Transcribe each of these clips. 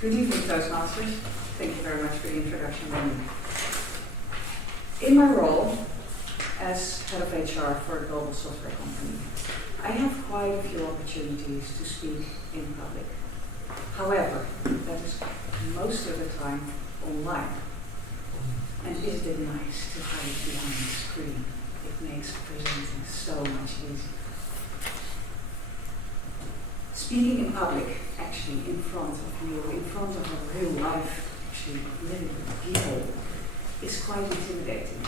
Good evening, Toastmasters. Thank you very much for the introduction, Wendy. In my role as head of HR for a global software company, I have quite a few opportunities to speak in public. However, that is most of the time online. And isn't it nice to hide behind the screen? It makes presenting so much easier. Speaking in public, actually in front of you, in front of a real life, actually living with people, is quite intimidating.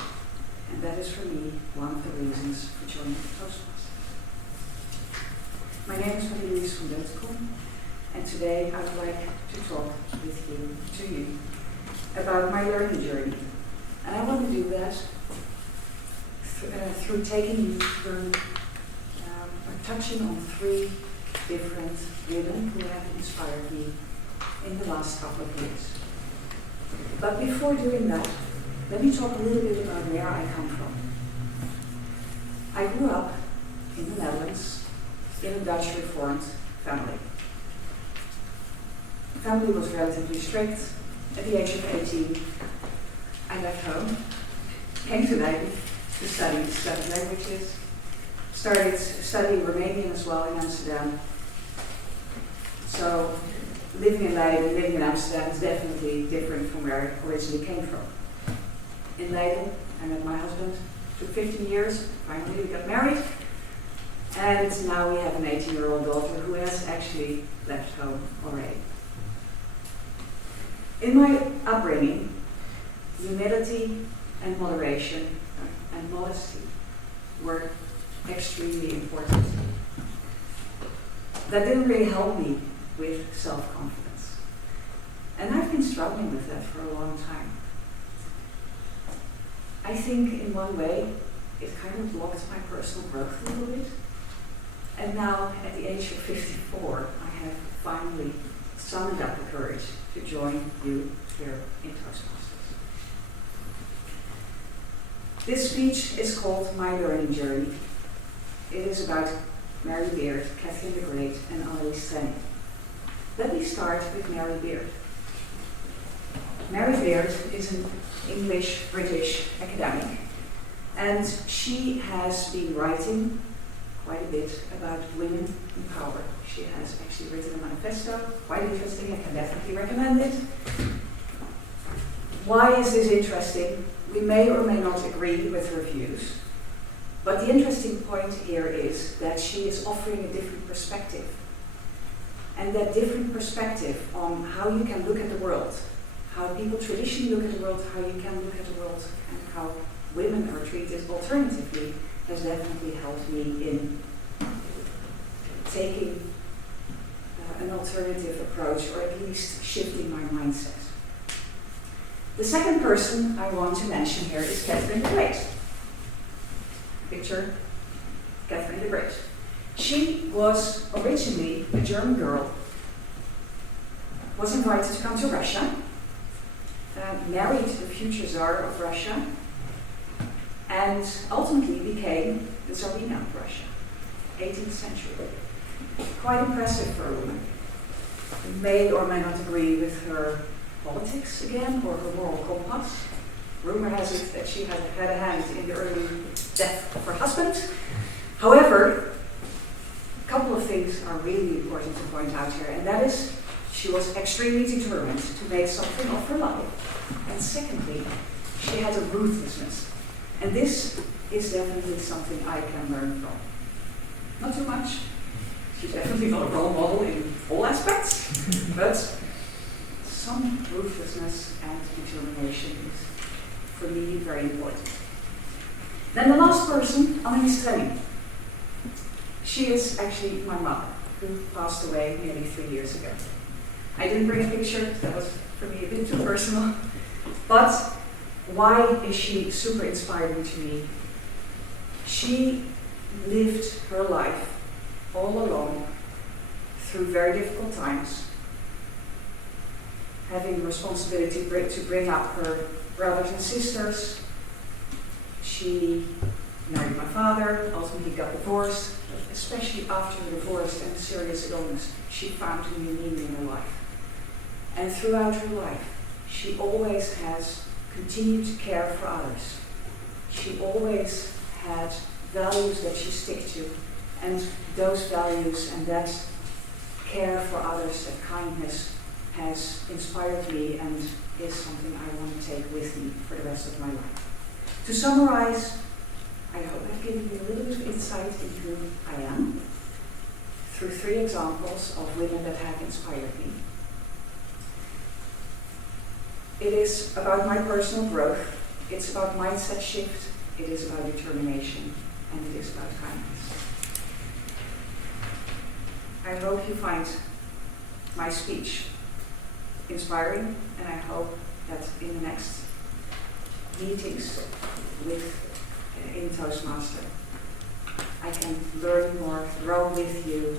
And that is for me one of the reasons for joining Toastmasters. My name is Marie-Louise from Leiden, and today I would like to talk to you about my learning journey. And I want to do that through taking you through touching on three different women who have inspired me in the last couple of years. But before doing that, let me talk a little bit about where I come from. I grew up in the Netherlands in a Dutch Reformed family. The family was relatively strict. At the age of 18, I left home, came to Leiden to study 7 languages, started studying Romanian as well in Amsterdam. So living in Leiden, living in Amsterdam is definitely different from where I originally came from. In Leiden, I met my husband. It took 15 years. Finally, we got married. And now we have an 18-year-old daughter who has actually left home already. In my upbringing, humility and moderation and modesty were extremely important. That didn't really help me with self-confidence. And I've been struggling with that for a long time. I think in one way, it kind of blocked my personal growth a little bit. And now, at the age of 54, I have finally summoned up the courage to join you here in Toastmasters. This speech is called My Learning Journey. It is about Mary Beard, Catherine the Great, and Annelies Trenning. Let me start with Mary Beard. Mary Beard is an English-British academic, and she has been writing quite a bit about women in power. She has actually written a manifesto, quite interesting, I can definitely recommend it. Why is this interesting? We may or may not agree with her views, but the interesting point here is that she is offering a different perspective. And that different perspective on how you can look at the world, how people traditionally look at the world, how you can look at the world, and how women are treated alternatively, has definitely helped me in taking an alternative approach, or at least shifting my mindset. The second person I want to mention here is Catherine the Great. Picture Catherine the Great. She was originally a German girl, was invited to come to Russia, married the future Tsar of Russia, and ultimately became the Tsarina of Russia, 18th century. Quite impressive for a woman. You may or may not agree with her politics again, or her moral compass. Rumor has it that she had a hand in the early death of her husband. However, a couple of things are really important to point out here, and that is she was extremely determined to make something of her life. And secondly, she had a ruthlessness. And this is definitely something I can learn from. Not too much. She's definitely not a role model in all aspects, but some ruthlessness and determination is, for me, very important. Then the last person, Annelies Trenning. She is actually my mother, who passed away nearly 3 years ago. I didn't bring a picture, that was for me a bit too personal. But why is she super inspiring to me? She lived her life all alone through very difficult times, having the responsibility to bring up her brothers and sisters. She married my father, ultimately got divorced, but especially after the divorce and serious illness, she found a new meaning in her life. And throughout her life, she always has continued to care for others. She always had values that she stick to, and those values and that care for others, that kindness, has inspired me and is something I want to take with me for the rest of my life. To summarize, I hope I've given you a little bit of insight into who I am through 3 examples of women that have inspired me. It is about my personal growth, it's about mindset shift, it is about determination, and it is about kindness. I hope you find my speech inspiring, and I hope that in the next meetings in Toastmaster, I can learn more, grow with you,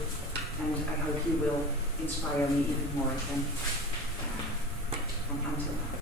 and I hope you will inspire me even more than until now.